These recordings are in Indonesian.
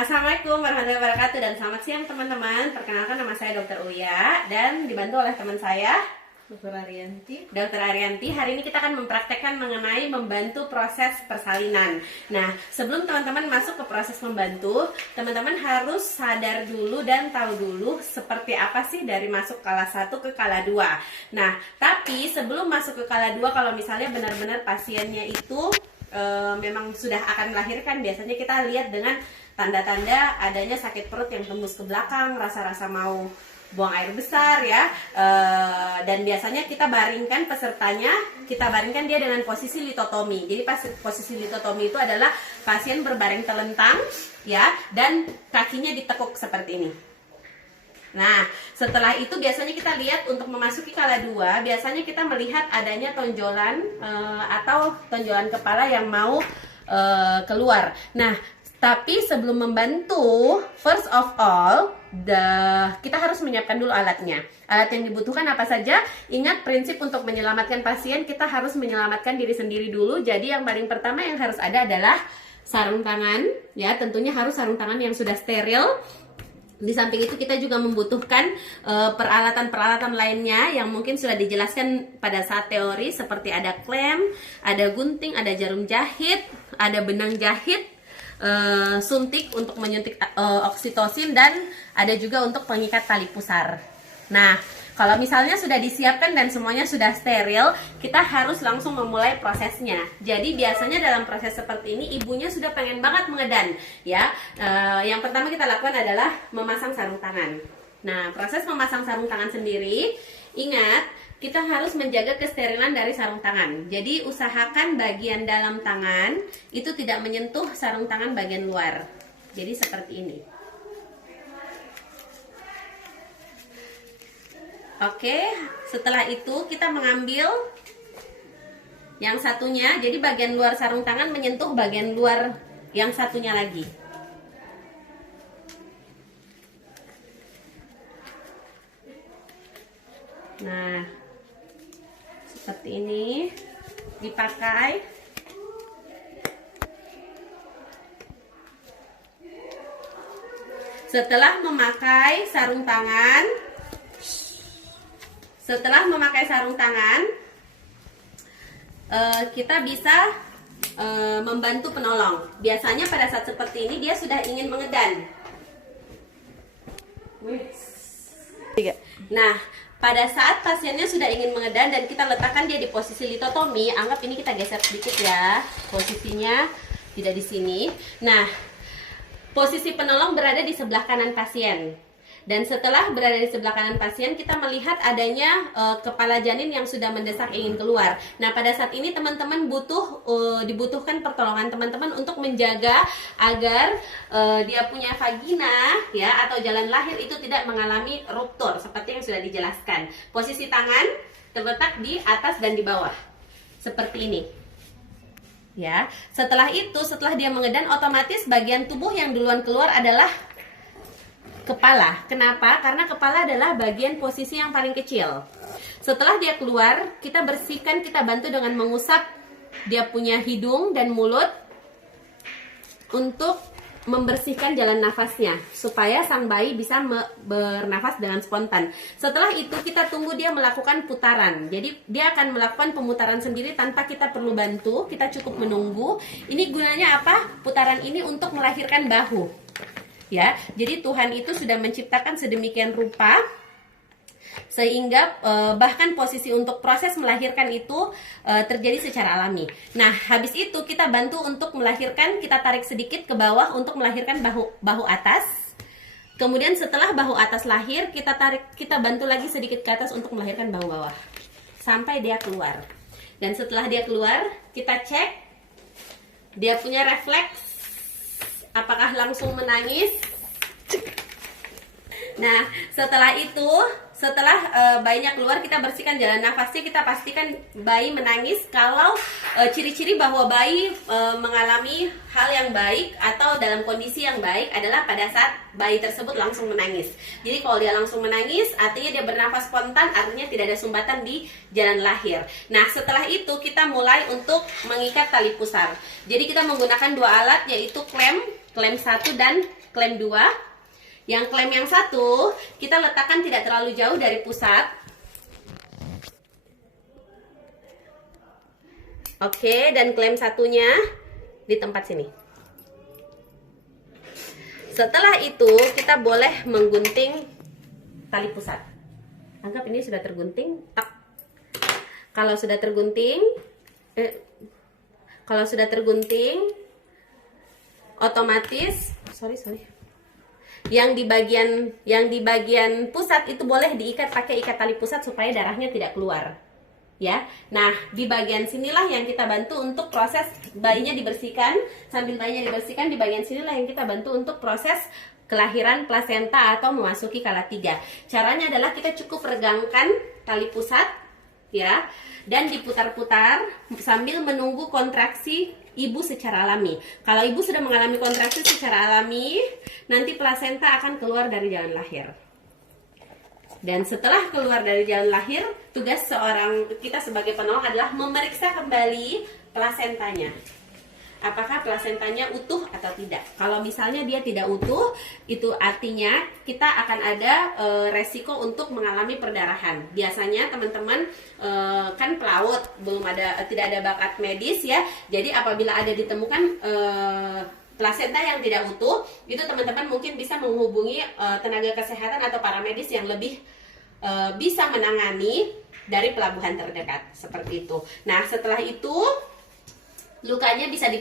Assalamualaikum warahmatullahi wabarakatuh dan selamat siang teman-teman. Perkenalkan, nama saya Dr. Uya dan dibantu oleh teman saya Dr. Arianti. Dr. Arianti. Hari ini kita akan mempraktekkan mengenai membantu proses persalinan. Nah, sebelum teman-teman masuk ke proses membantu, teman-teman harus sadar dulu dan tahu dulu seperti apa sih dari masuk kala 1 ke kala 2. Nah, tapi sebelum masuk ke kala 2, kalau misalnya benar-benar pasiennya itu memang sudah akan melahirkan, biasanya kita lihat dengan tanda-tanda adanya sakit perut yang tembus ke belakang, rasa-rasa mau buang air besar ya, dan biasanya kita baringkan pesertanya, kita baringkan dia dengan posisi litotomi. Jadi posisi litotomi itu adalah pasien berbaring telentang ya, dan kakinya ditekuk seperti ini. Nah, setelah itu biasanya kita lihat untuk memasuki kala 2, biasanya kita melihat adanya tonjolan atau tonjolan kepala yang mau keluar. Nah, tapi sebelum membantu, first of all, kita harus menyiapkan dulu alatnya. Alat yang dibutuhkan apa saja? Ingat prinsip untuk menyelamatkan pasien, kita harus menyelamatkan diri sendiri dulu. Jadi yang paling pertama yang harus ada adalah sarung tangan, ya tentunya harus sarung tangan yang sudah steril. Di samping itu kita juga membutuhkan peralatan-peralatan lainnya yang mungkin sudah dijelaskan pada saat teori, seperti ada klem, ada gunting, ada jarum jahit, ada benang jahit, suntik untuk menyuntik oksitosin, dan ada juga untuk pengikat tali pusar. Nah, kalau misalnya sudah disiapkan dan semuanya sudah steril, kita harus langsung memulai prosesnya. Jadi biasanya dalam proses seperti ini ibunya sudah pengen banget mengedan, ya. Yang pertama kita lakukan adalah memasang sarung tangan. Nah, proses memasang sarung tangan sendiri, ingat kita harus menjaga kesterilan dari sarung tangan. Jadi usahakan bagian dalam tangan itu tidak menyentuh sarung tangan bagian luar. Jadi seperti ini. Oke, setelah itu kita mengambil yang satunya. Jadi bagian luar sarung tangan menyentuh bagian luar yang satunya lagi. Nah, seperti ini dipakai. Setelah memakai sarung tangan, kita bisa membantu penolong. Biasanya pada saat seperti ini dia sudah ingin mengedan. Nah, pada saat pasiennya sudah ingin mengedan dan kita letakkan dia di posisi litotomi, anggap ini kita geser sedikit ya, posisinya tidak di sini. Nah, posisi penolong berada di sebelah kanan pasien. Dan setelah berada di sebelah kanan pasien, kita melihat adanya kepala janin yang sudah mendesak ingin keluar. Nah, pada saat ini teman-teman dibutuhkan pertolongan teman-teman untuk menjaga agar dia punya vagina ya atau jalan lahir itu tidak mengalami ruptur seperti yang sudah dijelaskan. Posisi tangan terletak di atas dan di bawah. Seperti ini. Ya. Setelah dia mengedan, otomatis bagian tubuh yang duluan keluar adalah kepala. Kenapa? Karena kepala adalah bagian posisi yang paling kecil. Setelah dia keluar, kita bersihkan, kita bantu dengan mengusap dia punya hidung dan mulut untuk membersihkan jalan nafasnya supaya sang bayi bisa bernafas dengan spontan. Setelah itu kita tunggu dia melakukan putaran. Jadi dia akan melakukan pemutaran sendiri tanpa kita perlu bantu, kita cukup menunggu. Ini gunanya apa? Putaran ini untuk melahirkan bahu. Ya, jadi Tuhan itu sudah menciptakan sedemikian rupa sehingga bahkan posisi untuk proses melahirkan itu terjadi secara alami. Nah, habis itu kita bantu untuk melahirkan, kita tarik sedikit ke bawah untuk melahirkan bahu atas. Kemudian setelah bahu atas lahir, kita bantu lagi sedikit ke atas untuk melahirkan bahu bawah sampai dia keluar. Dan setelah dia keluar, kita cek dia punya refleks. Apakah langsung menangis? Nah, setelah bayinya keluar, kita bersihkan jalan nafasnya, kita pastikan bayi menangis. Kalau ciri-ciri bahwa bayi mengalami hal yang baik atau dalam kondisi yang baik adalah pada saat bayi tersebut langsung menangis. Jadi kalau dia langsung menangis, artinya dia bernafas spontan, artinya tidak ada sumbatan di jalan lahir. Nah, setelah itu kita mulai untuk mengikat tali pusar. Jadi kita menggunakan dua alat, yaitu klem klem 1 dan klem 2. Yang klem yang satu kita letakkan tidak terlalu jauh dari pusat. Oke, dan klem satunya di tempat sini. Setelah itu kita boleh menggunting tali pusat. Anggap ini sudah tergunting. Tak. Kalau sudah tergunting, otomatis yang di bagian pusat itu boleh diikat pakai ikat tali pusat supaya darahnya tidak keluar. Ya, nah di bagian sinilah yang kita bantu untuk proses bayinya dibersihkan. Sambil bayinya dibersihkan, di bagian sinilah yang kita bantu untuk proses kelahiran plasenta atau memasuki kala 3. Caranya adalah kita cukup regangkan tali pusat, ya, dan diputar-putar sambil menunggu kontraksi ibu secara alami. Kalau ibu sudah mengalami kontraksi secara alami, nanti plasenta akan keluar dari jalan lahir. Dan setelah keluar dari jalan lahir, tugas kita sebagai penolong adalah memeriksa kembali plasentanya. Apakah plasentanya utuh atau tidak. Kalau misalnya dia tidak utuh, itu artinya kita akan ada resiko untuk mengalami perdarahan. Biasanya teman-teman kan pelaut, tidak ada bakat medis ya. Jadi apabila ada ditemukan plasenta yang tidak utuh, itu teman-teman mungkin bisa menghubungi tenaga kesehatan atau paramedis yang lebih bisa menangani dari pelabuhan terdekat, seperti itu. Nah, setelah itu lukanya bisa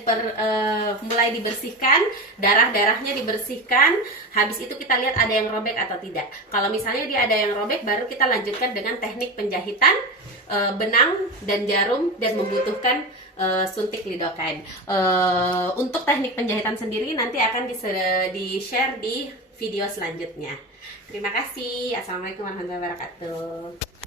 mulai dibersihkan, darahnya dibersihkan. Habis itu kita lihat ada yang robek atau tidak. Kalau misalnya dia ada yang robek, baru kita lanjutkan dengan teknik penjahitan benang dan jarum dan membutuhkan suntik lidokain. Untuk teknik penjahitan sendiri nanti akan di-share di video selanjutnya. Terima kasih. Assalamualaikum warahmatullahi wabarakatuh.